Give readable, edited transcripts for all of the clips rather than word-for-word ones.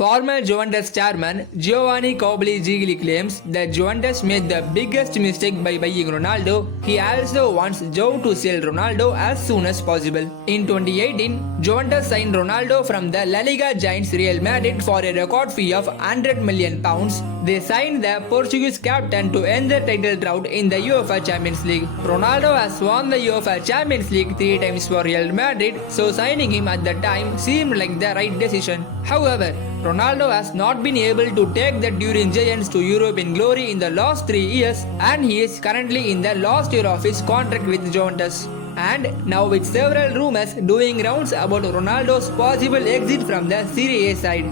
Former Juventus chairman Giovanni Gigli claims that Juventus made the biggest mistake by buying Ronaldo. He also wants Joe to sell Ronaldo as soon as possible. In 2018, Juventus signed Ronaldo from the La Liga giants Real Madrid for a record fee of £100 million. They signed the Portuguese captain to end the title drought in the UEFA Champions League. Ronaldo has won the UEFA Champions League 3 times for Real Madrid, so signing him at the time seemed like the right decision. However, Ronaldo has not been able to take the Turin Giants to European glory in the last 3 years, and he is currently in the last year of his contract with Juventus. And now with several rumors doing rounds about Ronaldo's possible exit from the Serie A side.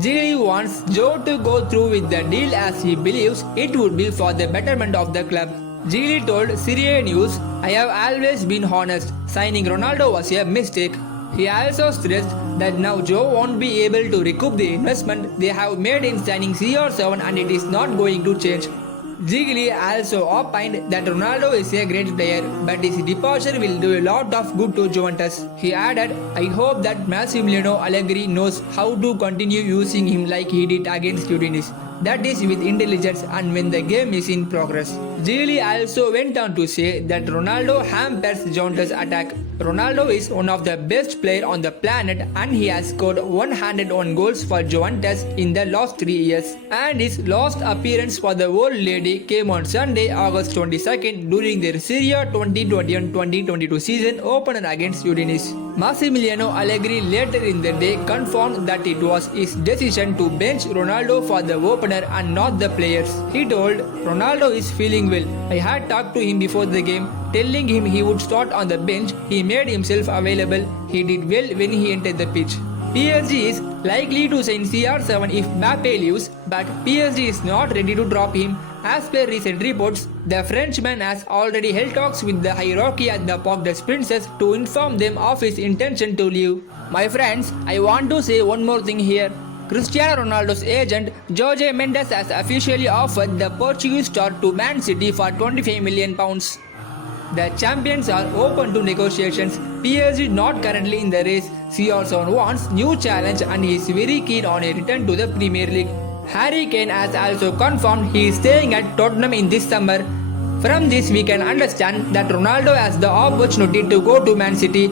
Gigli wants Joe to go through with the deal as he believes it would be for the betterment of the club. Gigli told Serie A News, "I have always been honest. Signing Ronaldo was a mistake." He also stressed that now Joe won't be able to recoup the investment they have made in signing CR7 and it is not going to change. Gigli also opined that Ronaldo is a great player, but his departure will do a lot of good to Juventus. He added, "I hope that Massimiliano Allegri knows how to continue using him like he did against Udinese. That is with intelligence and when the game is in progress." Gigli also went on to say that Ronaldo hampers Juventus' attack. Ronaldo is one of the best players on the planet and he has scored 101 goals for Juventus in the last 3 years. And his last appearance for the Old Lady came on Sunday, August 22nd during their Serie A 2021-2022 season opener against Udinese. Massimiliano Allegri later in the day confirmed that it was his decision to bench Ronaldo for the opener and not the players. He told, "Ronaldo is feeling well. I had talked to him before the game, telling him he would start on the bench. He made himself available. He did well when he entered the pitch." PSG is likely to sign CR7 if Mbappe leaves, but PSG is not ready to drop him. As per recent reports, the Frenchman has already held talks with the hierarchy at the Parc des Princes to inform them of his intention to leave. My friends, I want to say one more thing here. Cristiano Ronaldo's agent Jorge Mendes has officially offered the Portuguese star to Man City for £25 million. The champions are open to negotiations. PSG not currently in the race. CR7 wants new challenge and he is very keen on a return to the Premier League. Harry Kane has also confirmed he is staying at Tottenham in this summer. From this we can understand that Ronaldo has the opportunity to go to Man City.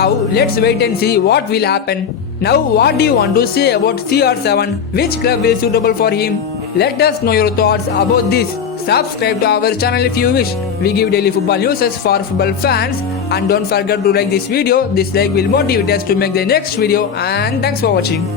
Now let's wait and see what will happen. Now what do you want to say about CR7? Which club will suitable for him? Let us know your thoughts about this. Subscribe to our channel if you wish. We give daily football news for football fans, and don't forget to like this video. This like will motivate us to make the next video, and thanks for watching.